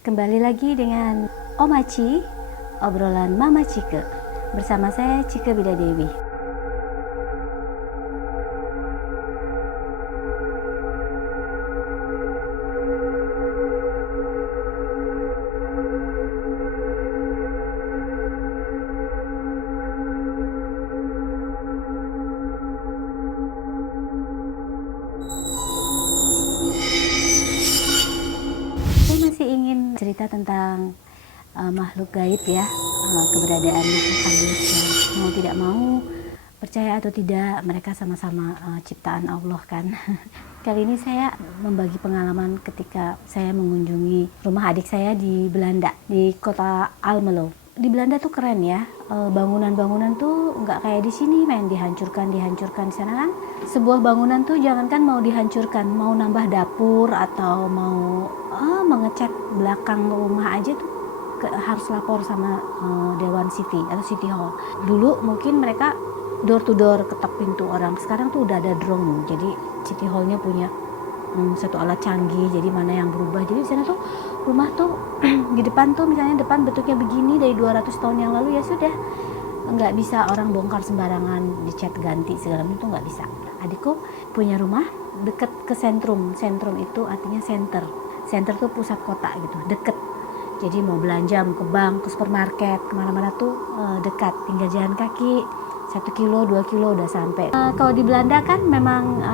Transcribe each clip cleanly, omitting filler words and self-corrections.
Kembali lagi dengan Omaci, obrolan Mama Cike. Bersama saya Cike Bidadewi. Saya masih ingin cerita tentang makhluk gaib ya, keberadaan makhluk halus yang mau tidak mau, percaya atau tidak, mereka sama-sama ciptaan Allah kan. Kali ini saya membagi pengalaman ketika saya mengunjungi rumah adik saya di Belanda, di kota Almelo. Di Belanda tuh keren ya, bangunan-bangunan tuh nggak kayak di sini main dihancurkan di sana kan. Sebuah bangunan tuh jangankan mau dihancurkan, mau nambah dapur atau mau mengecat belakang rumah aja tuh harus lapor sama Dewan City atau City Hall. Dulu mungkin mereka door to door ketok pintu orang, sekarang tuh udah ada drone, jadi City Hall-nya punya satu alat canggih, jadi mana yang berubah. Jadi di sana tuh rumah tuh di depan tuh misalnya depan bentuknya begini dari 200 tahun yang lalu, ya sudah nggak bisa orang bongkar sembarangan, dicat ganti segala macam, itu nggak bisa. Adikku punya rumah deket ke sentrum itu artinya center tuh pusat kota gitu, deket. Jadi mau belanja, mau ke bank, ke supermarket, kemana-mana tuh dekat, tinggal jalan kaki 1 kilo, 2 kilo udah sampai. Kalau di Belanda kan memang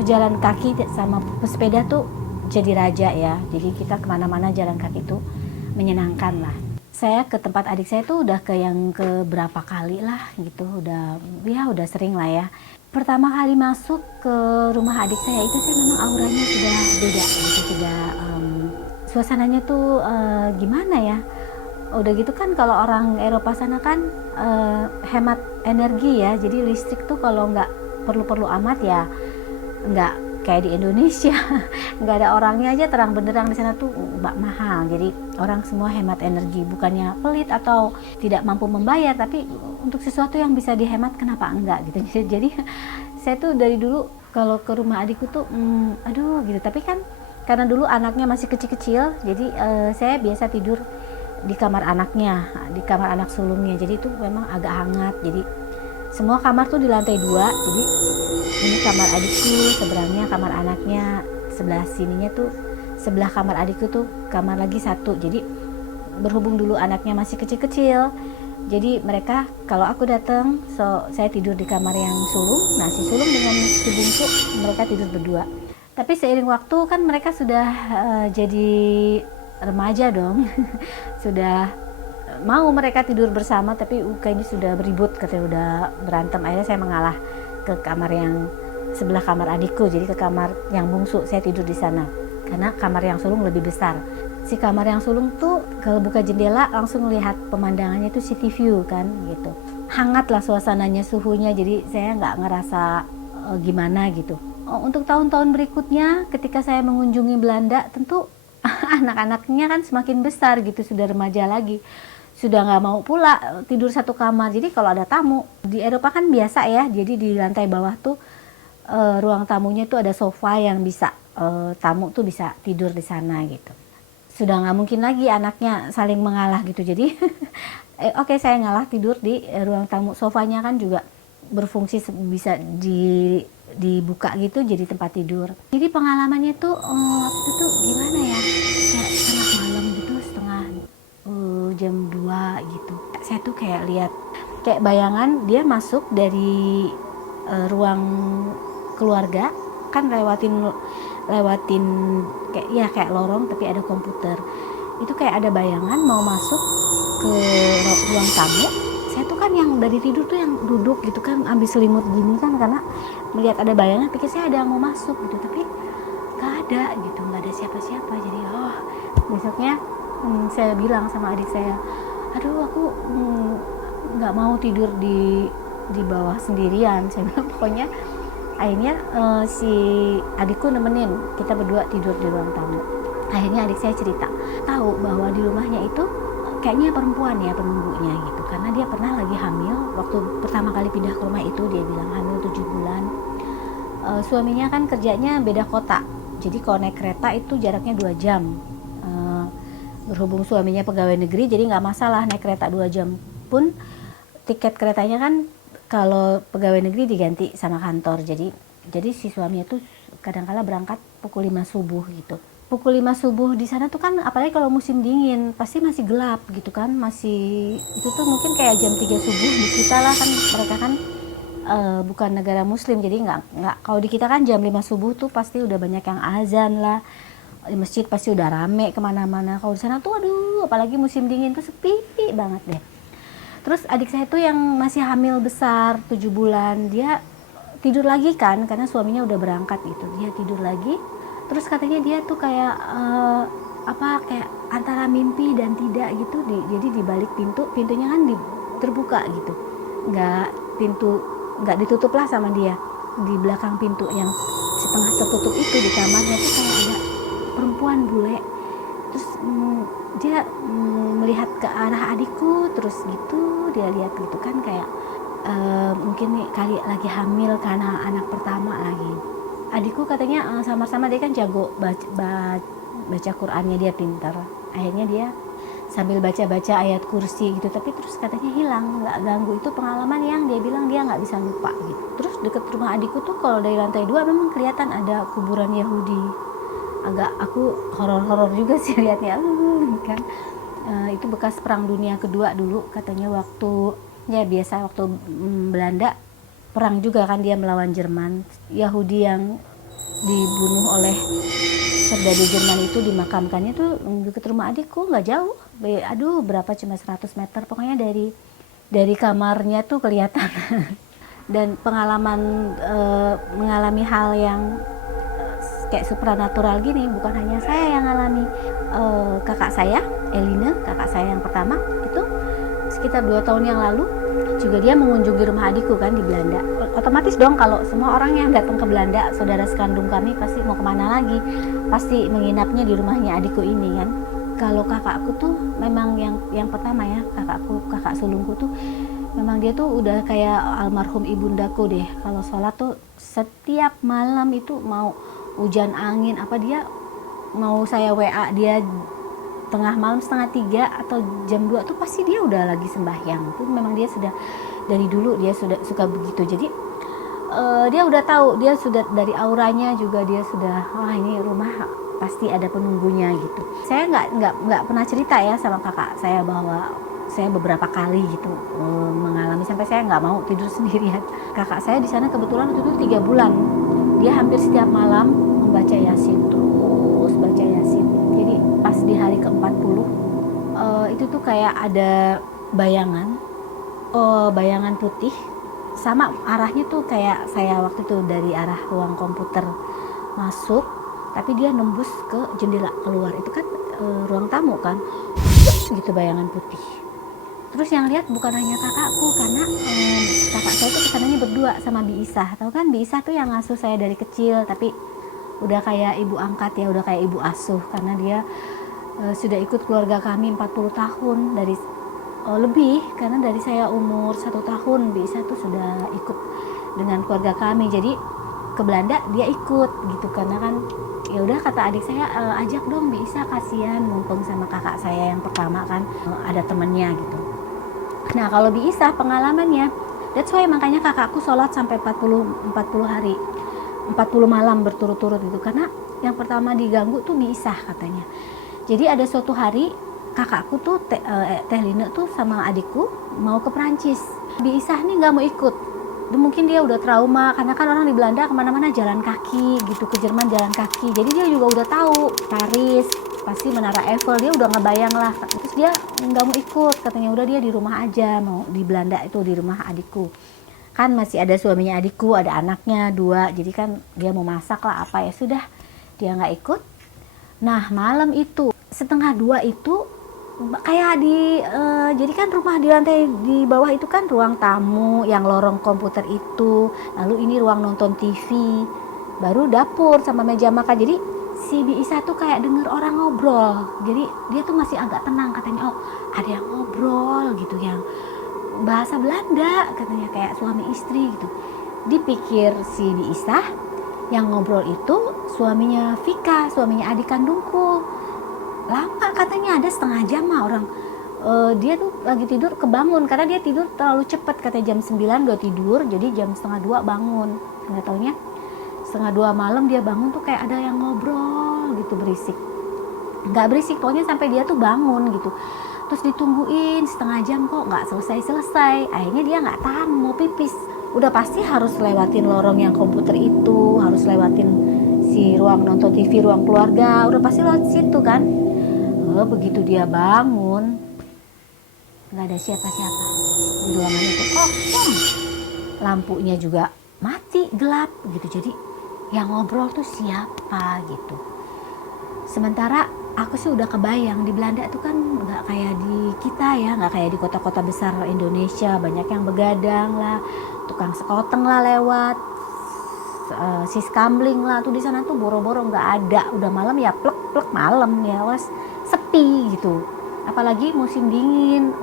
pejalan kaki sama pesepeda tuh jadi raja ya. Jadi kita kemana-mana jalan kaki tuh menyenangkan lah. Saya ke tempat adik saya tuh udah ke yang ke berapa kali lah gitu, udah sering lah ya. Pertama kali masuk ke rumah adik saya itu saya memang auranya sudah beda gitu, suasananya tuh gimana ya. Udah gitu kan kalau orang Eropa sana kan hemat energi ya, jadi listrik tuh kalau nggak perlu amat ya nggak kayak di Indonesia. Nggak ada orangnya aja terang benderang, di sana tuh mahal, jadi orang semua hemat energi, bukannya pelit atau tidak mampu membayar, tapi untuk sesuatu yang bisa dihemat kenapa enggak gitu. Jadi saya tuh dari dulu kalau ke rumah adikku tuh aduh gitu, tapi kan karena dulu anaknya masih kecil-kecil, jadi saya biasa tidur di kamar anaknya, di kamar anak sulungnya. Jadi itu memang agak hangat. Jadi semua kamar tuh di lantai 2. Jadi ini kamar adikku, seberangnya kamar anaknya, sebelah sininya tuh sebelah kamar adikku tuh kamar lagi 1. Jadi berhubung dulu anaknya masih kecil-kecil, jadi mereka kalau aku datang, saya tidur di kamar yang sulung. Nah si sulung dengan si bungsu mereka tidur berdua. Tapi seiring waktu kan mereka sudah jadi remaja dong. Sudah mau mereka tidur bersama, tapi kayaknya sudah beribut, katanya udah berantem. Akhirnya saya mengalah ke kamar yang sebelah kamar adikku, jadi ke kamar yang bungsu, saya tidur di sana karena kamar yang sulung lebih besar. Si kamar yang sulung tuh kalau buka jendela langsung lihat pemandangannya itu city view kan gitu, hangat lah suasananya, suhunya, jadi saya nggak ngerasa gimana gitu. Untuk tahun-tahun berikutnya ketika saya mengunjungi Belanda, tentu anak-anaknya kan semakin besar gitu, sudah remaja lagi, sudah nggak mau pula tidur satu kamar. Jadi kalau ada tamu di Eropa kan biasa ya, jadi di lantai bawah tuh ruang tamunya tuh ada sofa yang bisa tamu tuh bisa tidur di sana gitu. Sudah nggak mungkin lagi anaknya saling mengalah gitu, jadi oke, saya ngalah tidur di ruang tamu. Sofanya kan juga berfungsi bisa dibuka gitu jadi tempat tidur. Jadi pengalamannya tuh waktu itu tuh gimana ya, kayak tengah malam gitu, setengah jam 2 gitu. Saya tuh kayak lihat kayak bayangan dia masuk dari ruang keluarga, kan lewatin kayak lorong tapi ada komputer. Itu kayak ada bayangan mau masuk ke ruang tamu. Saya tuh kan yang dari tidur tuh yang duduk gitu kan, ambil selimut gini kan, karena melihat ada bayangan, pikir saya ada yang mau masuk gitu, tapi nggak ada gitu, nggak ada siapa-siapa. Jadi besoknya saya bilang sama adik saya, aduh aku nggak mau tidur di bawah sendirian. Saya bilang pokoknya akhirnya si adikku nemenin, kita berdua tidur di ruang tamu. Akhirnya adik saya cerita, tahu bahwa di rumahnya itu kayaknya perempuan ya penunggunya gitu, karena dia pernah lagi hamil waktu pertama kali pindah ke rumah itu. Dia bilang hamil 7 bulan. Suaminya kan kerjanya beda kota, jadi kalau naik kereta itu jaraknya 2 jam. Berhubung suaminya pegawai negeri, jadi nggak masalah naik kereta 2 jam pun tiket keretanya kan kalau pegawai negeri diganti sama kantor. Jadi si suaminya tuh kadang-kala berangkat pukul 5 subuh gitu. Pukul 5 subuh di sana tuh kan apalagi kalau musim dingin pasti masih gelap gitu kan, masih itu tuh mungkin kayak jam 3 subuh di kita lah kan, mereka kan bukan negara muslim, jadi nggak kalau di kita kan jam 5 subuh tuh pasti udah banyak yang azan lah, di masjid pasti udah rame kemana-mana. Kalau di sana tuh aduh apalagi musim dingin tuh sepi banget deh. Terus adik saya tuh yang masih hamil besar 7 bulan, dia tidur lagi kan karena suaminya udah berangkat gitu, dia tidur lagi. Terus katanya dia tuh kayak kayak antara mimpi dan tidak gitu, jadi di balik pintunya kan terbuka gitu, nggak ditutup lah sama dia. Di belakang pintu yang setengah tertutup itu di kamarnya tuh kayak ada perempuan bule. Terus dia melihat ke arah adikku, terus gitu dia lihat gitu kan kayak mungkin nih kali lagi hamil karena anak pertama lagi. Adikku katanya sama-sama dia kan jago baca Qur'annya, dia pintar. Akhirnya dia sambil baca-baca ayat kursi gitu, tapi terus katanya hilang, nggak ganggu. Itu pengalaman yang dia bilang dia nggak bisa lupa gitu. Terus deket rumah adikku tuh kalau dari lantai 2 memang kelihatan ada kuburan Yahudi. Agak aku horor-horor juga sih lihatnya kan. Itu bekas perang dunia kedua dulu katanya, waktu ya biasa waktu Belanda perang juga kan, dia melawan Jerman. Yahudi yang dibunuh oleh perdana Jerman itu dimakamkannya tuh dekat rumah adikku, nggak jauh. Aduh berapa, cuma 100 meter pokoknya dari kamarnya tuh kelihatan. Dan pengalaman mengalami hal yang kayak supranatural gini bukan hanya saya yang alami. Kakak saya Elina, kakak saya yang pertama itu sekitar 2 tahun yang lalu juga dia mengunjungi rumah adikku kan di Belanda. Otomatis dong kalau semua orang yang datang ke Belanda, saudara sekandung kami pasti mau kemana lagi, pasti menginapnya di rumahnya adikku ini kan. Kalau kakakku tuh memang yang pertama ya, kakak sulungku tuh memang dia tuh udah kayak almarhum ibundaku deh. Kalau sholat tuh setiap malam itu mau hujan angin apa, dia mau saya WA dia tengah malam 2:30 atau jam 2 tuh pasti dia udah lagi sembahyang. Itu memang dia sudah dari dulu dia sudah suka begitu. Jadi dia udah tahu, dia sudah dari auranya juga dia sudah, wah ini rumah pasti ada penunggunya gitu. Saya nggak pernah cerita ya sama kakak saya bahwa saya beberapa kali gitu mengalami, sampai saya nggak mau tidur sendirian. Kakak saya di sana kebetulan itu 3 bulan, dia hampir setiap malam membaca Yasin, terus baca Yasin. Jadi pas di hari ke-40 itu tuh kayak ada bayangan putih, sama arahnya tuh kayak saya waktu itu dari arah ruang komputer masuk, tapi dia nembus ke jendela keluar, itu kan ruang tamu kan, gitu bayangan putih. Terus yang lihat bukan hanya kakakku, karena kakak saya tuh kesananya berdua sama Bi Isah. Tahu kan Bi Isah tuh yang ngasuh saya dari kecil, tapi udah kayak ibu angkat ya, udah kayak ibu asuh, karena dia sudah ikut keluarga kami 40 tahun dari lebih, karena dari saya umur 1 tahun Bi Isah tuh sudah ikut dengan keluarga kami. Jadi ke Belanda dia ikut gitu, karena kan ya udah kata adik saya, ajak dong Bi Isah, kasihan mumpung sama kakak saya yang pertama kan ada temennya gitu. Nah kalau Bi Isah pengalamannya, that's why makanya kakakku sholat sampai 40 hari, 40 malam berturut-turut gitu, karena yang pertama diganggu tuh Bi Isah katanya. Jadi ada suatu hari kakakku tuh Teh Lina tuh sama adikku mau ke Perancis. Bi Isah nih nggak mau ikut. Mungkin dia udah trauma, karena kan orang di Belanda kemana-mana jalan kaki gitu, ke Jerman jalan kaki. Jadi dia juga udah tahu Paris pasti Menara Eiffel, dia udah ngebayang lah. Terus dia nggak mau ikut, katanya udah dia di rumah aja, mau di Belanda itu di rumah adikku. Kan masih ada suaminya adikku, ada anaknya 2, jadi kan dia mau masak lah apa, ya sudah dia nggak ikut. Nah malam itu 1:30 itu kayak jadi kan rumah di lantai di bawah itu kan ruang tamu yang lorong komputer itu, lalu ini ruang nonton TV, baru dapur sama meja makan. Jadi si Bi Isah tuh kayak denger orang ngobrol, jadi dia tuh masih agak tenang, katanya oh ada yang ngobrol gitu yang bahasa Belanda, katanya kayak suami istri gitu. Dipikir si Bi Isah yang ngobrol itu suaminya Vika, suaminya adik kandungku. lama katanya, ada setengah jam mah orang. Dia tuh lagi tidur kebangun karena dia tidur terlalu cepat, katanya jam 9 udah tidur, jadi jam setengah 2 bangun. Nggak taunya setengah 2 malam dia bangun tuh kayak ada yang ngobrol gitu, berisik. Nggak berisik, pokoknya sampai dia tuh bangun gitu. Terus ditungguin setengah jam kok nggak selesai. Akhirnya dia nggak tahan, mau pipis. Udah pasti harus lewatin lorong yang komputer itu, harus lewatin si ruang nonton TV, ruang keluarga, udah pasti lewat situ kan. Begitu dia bangun, nggak ada siapa-siapa di ruangan itu, kosong. Lampunya juga mati, gelap gitu. Jadi yang ngobrol tuh siapa gitu. Sementara aku sih udah kebayang di Belanda tuh kan nggak kayak di kita ya, nggak kayak di kota-kota besar Indonesia, banyak yang begadang lah, tukang sekoteng lah lewat, siskambling lah, tuh di sana tuh boro-boro nggak ada. Udah malam ya plek-plek malam ya, was sepi gitu. Apalagi musim dingin,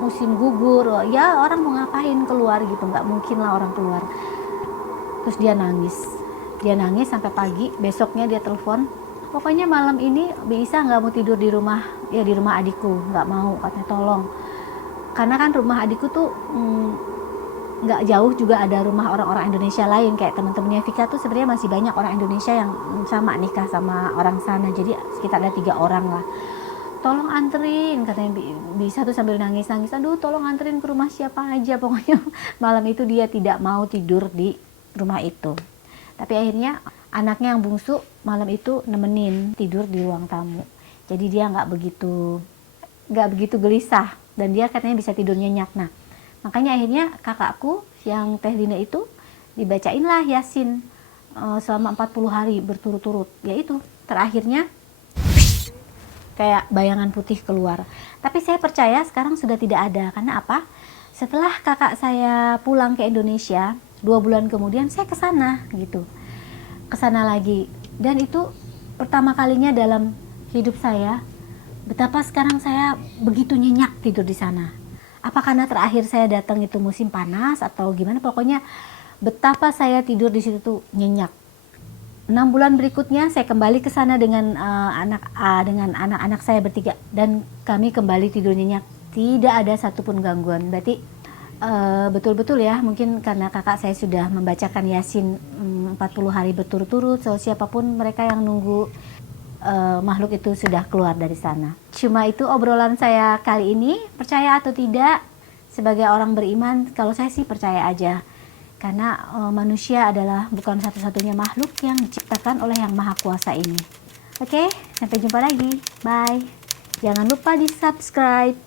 musim gugur, ya orang mau ngapain keluar gitu, nggak mungkin lah orang keluar. Terus dia nangis sampai pagi. Besoknya dia telepon, pokoknya malam ini bisa nggak mau tidur di rumah, ya di rumah adikku. Nggak mau, katanya tolong, karena kan rumah adikku tuh nggak jauh juga ada rumah orang-orang Indonesia lain, kayak teman-temannya Vika tuh sebenarnya masih banyak orang Indonesia yang sama nikah sama orang sana, jadi sekitar ada 3 orang lah. Tolong anterin, katanya bisa tuh sambil nangis, aduh tolong anterin ke rumah siapa aja. Pokoknya malam itu dia tidak mau tidur di rumah itu. Tapi akhirnya anaknya yang bungsu malam itu nemenin tidur di ruang tamu. Jadi dia nggak begitu gelisah, dan dia katanya bisa tidur nyenyak. Nah, makanya akhirnya kakakku yang Teh Lina itu dibacain lah Yasin selama 40 hari berturut-turut. Yaitu terakhirnya kayak bayangan putih keluar. Tapi saya percaya sekarang sudah tidak ada. Karena apa? Setelah kakak saya pulang ke Indonesia, 2 bulan kemudian saya ke sana gitu. Ke sana lagi. Dan itu pertama kalinya dalam hidup saya, betapa sekarang saya begitu nyenyak tidur di sana. Apa karena terakhir saya datang itu musim panas atau gimana? Pokoknya betapa saya tidur di situ tuh nyenyak. 6 bulan berikutnya saya kembali ke sana dengan anak-anak saya bertiga, dan kami kembali tidur nyenyak, tidak ada satupun gangguan. Berarti betul-betul ya, mungkin karena kakak saya sudah membacakan Yasin 40 hari berturut-turut, so siapapun mereka yang nunggu makhluk itu sudah keluar dari sana. Cuma itu obrolan saya kali ini. Percaya atau tidak, sebagai orang beriman, kalau saya sih percaya aja. Karena manusia adalah bukan satu-satunya makhluk yang diciptakan oleh Yang Maha Kuasa ini. Oke, sampai jumpa lagi. Bye. Jangan lupa di subscribe.